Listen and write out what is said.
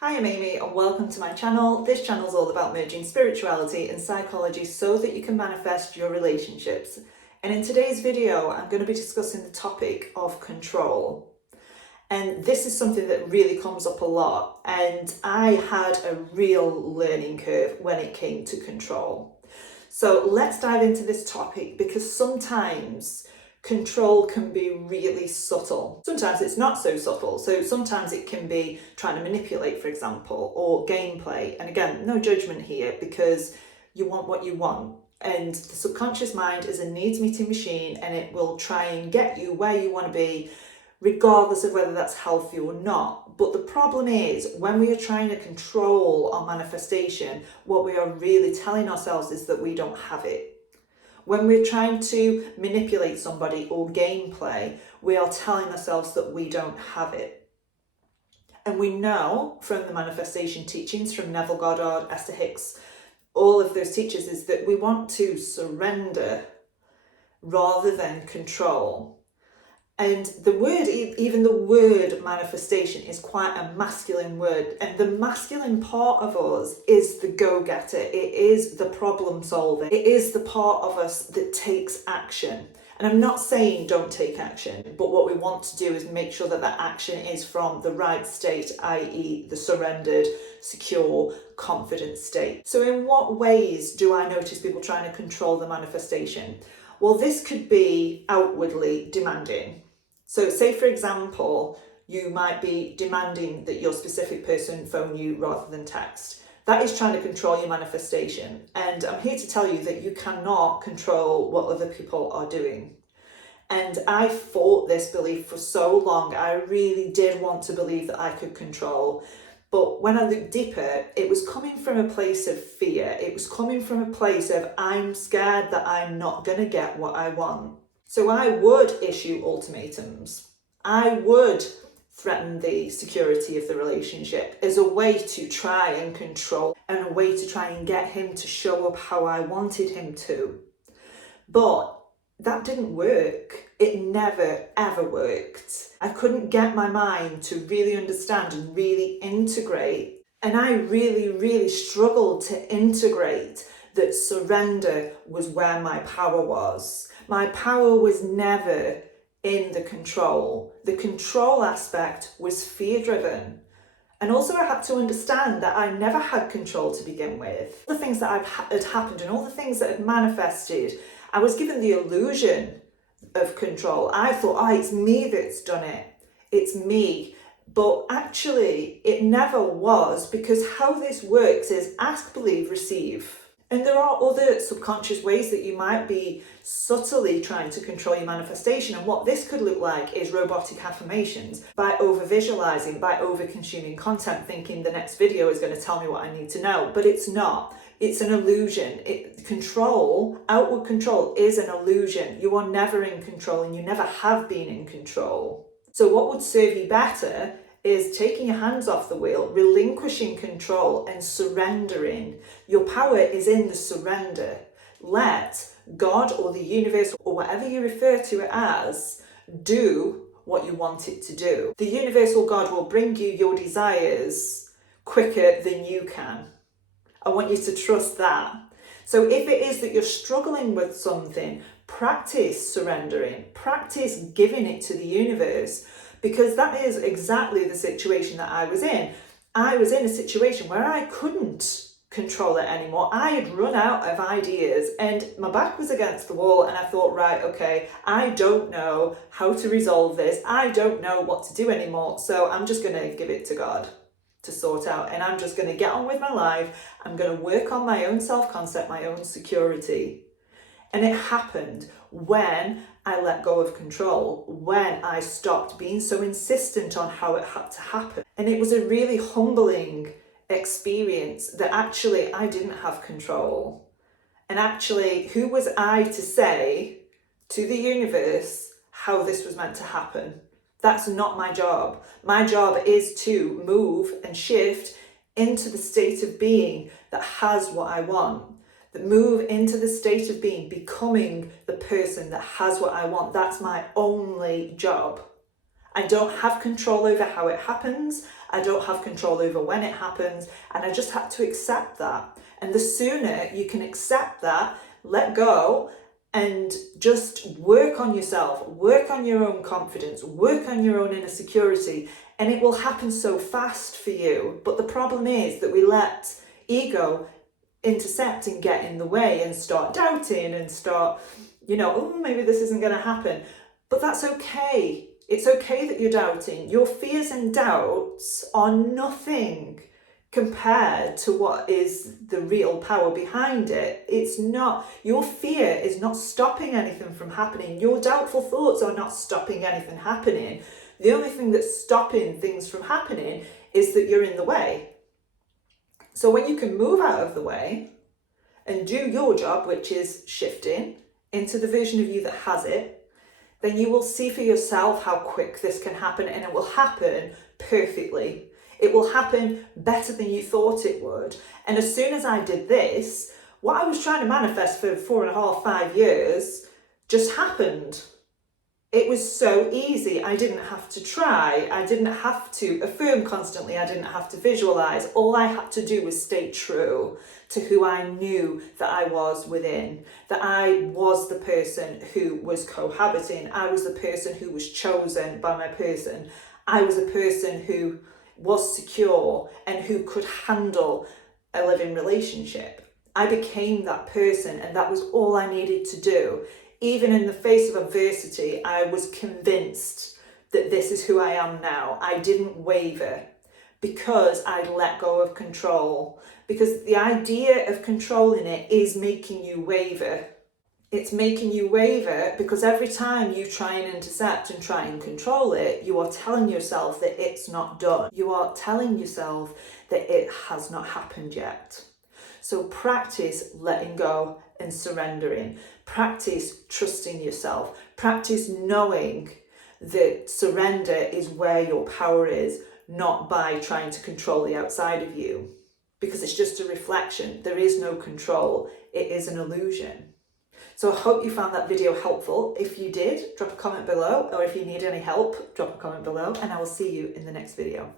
Hi, I'm Amy and welcome to my channel. This channel is all about merging spirituality and psychology so that you can manifest your relationships. And in today's video, I'm going to be discussing the topic of control. And this is something that really comes up a lot. And I had a real learning curve when it came to control. So let's dive into this topic because sometimes control can be really subtle. Sometimes it's not so subtle. So sometimes it can be trying to manipulate, for example, or gameplay. And again, no judgment here because you want what you want. And the subconscious mind is a needs meeting machine and it will try and get you where you want to be, regardless of whether that's healthy or not. But the problem is when we are trying to control our manifestation, what we are really telling ourselves is that we don't have it. When we're trying to manipulate somebody or gameplay, we are telling ourselves that we don't have it. And we know from the manifestation teachings from Neville Goddard, Esther Hicks, all of those teachers, is that we want to surrender rather than control. And the word, even the word manifestation, is quite a masculine word. And the masculine part of us is the go-getter. It is the problem solver. It is the part of us that takes action. And I'm not saying don't take action, but what we want to do is make sure that that action is from the right state, i.e. the surrendered, secure, confident state. So in what ways do I notice people trying to control the manifestation? Well, this could be outwardly demanding. So say, for example, you might be demanding that your specific person phone you rather than text. That is trying to control your manifestation. And I'm here to tell you that you cannot control what other people are doing. And I fought this belief for so long. I really did want to believe that I could control. But when I looked deeper, it was coming from a place of fear. It was coming from a place of I'm scared that I'm not going to get what I want. So I would issue ultimatums. I would threaten the security of the relationship as a way to try and control and a way to try and get him to show up how I wanted him to. But that didn't work. It never ever worked. I couldn't get my mind to really understand and really integrate. And I really struggled to integrate that surrender was where my power was. My power was never in the control. The control aspect was fear driven. And also I had to understand that I never had control to begin with. The things that had happened and all the things that had manifested, I was given the illusion of control. I thought, it's me that's done it. It's me. But actually, it never was, because how this works is ask, believe, receive. And there are other subconscious ways that you might be subtly trying to control your manifestation. And what this could look like is robotic affirmations, by over visualizing, by over consuming content, thinking the next video is going to tell me what I need to know. But it's not. It's an illusion. Control, outward control, is an illusion. You are never in control and you never have been in control. So what would serve you better is taking your hands off the wheel, relinquishing control and surrendering. Your power is in the surrender. Let God or the universe or whatever you refer to it as do what you want it to do. The universal God will bring you your desires quicker than you can. I want you to trust that. So if it is that you're struggling with something, practice surrendering, practice giving it to the universe, because that is exactly the situation that I was in. I was in a situation where I couldn't control it anymore. I had run out of ideas and my back was against the wall and I thought, right, okay, I don't know how to resolve this. I don't know what to do anymore. So I'm just going to give it to God to sort out, and I'm just going to get on with my life. I'm going to work on my own self-concept, my own security. And it happened when I let go of control, when I stopped being so insistent on how it had to happen. And it was a really humbling experience that actually I didn't have control. And actually, who was I to say to the universe how this was meant to happen? That's not my job. My job is to move and shift into the state of being that has what I want. That move into the state of being, becoming the person that has what I want. That's my only job. I don't have control over how it happens. I don't have control over when it happens. And I just had to accept that. And the sooner you can accept that, let go, and just work on yourself, work on your own confidence, work on your own inner security, and it will happen so fast for you. But the problem is that we let ego intercept and get in the way and start doubting and start, oh, maybe this isn't going to happen. But that's okay. It's okay that you're doubting. Your fears and doubts are nothing compared to what is the real power behind it. It's not, your fear is not stopping anything from happening. Your doubtful thoughts are not stopping anything happening. The only thing that's stopping things from happening is that you're in the way. So when you can move out of the way and do your job, which is shifting into the version of you that has it, then you will see for yourself how quick this can happen, and it will happen perfectly. It will happen better than you thought it would. And as soon as I did this, what I was trying to manifest for 4.5, 5 years just happened. It was so easy. I didn't have to try. I didn't have to affirm constantly. I didn't have to visualize. All I had to do was stay true to who I knew that I was within, that I was the person who was cohabiting. I was the person who was chosen by my person. I was a person who was secure and who could handle a living relationship. I became that person, and that was all I needed to do. Even in the face of adversity, I was convinced that this is who I am now. I didn't waver because I'd let go of control. Because the idea of controlling it is making you waver. It's making you waver because every time you try and intercept and try and control it, you are telling yourself that it's not done. You are telling yourself that it has not happened yet. So practice letting go and surrendering. Practice trusting yourself. Practice knowing that surrender is where your power is, not by trying to control the outside of you. Because it's just a reflection. There is no control. It is an illusion. So I hope you found that video helpful. If you did, drop a comment below, or if you need any help, drop a comment below, and I will see you in the next video.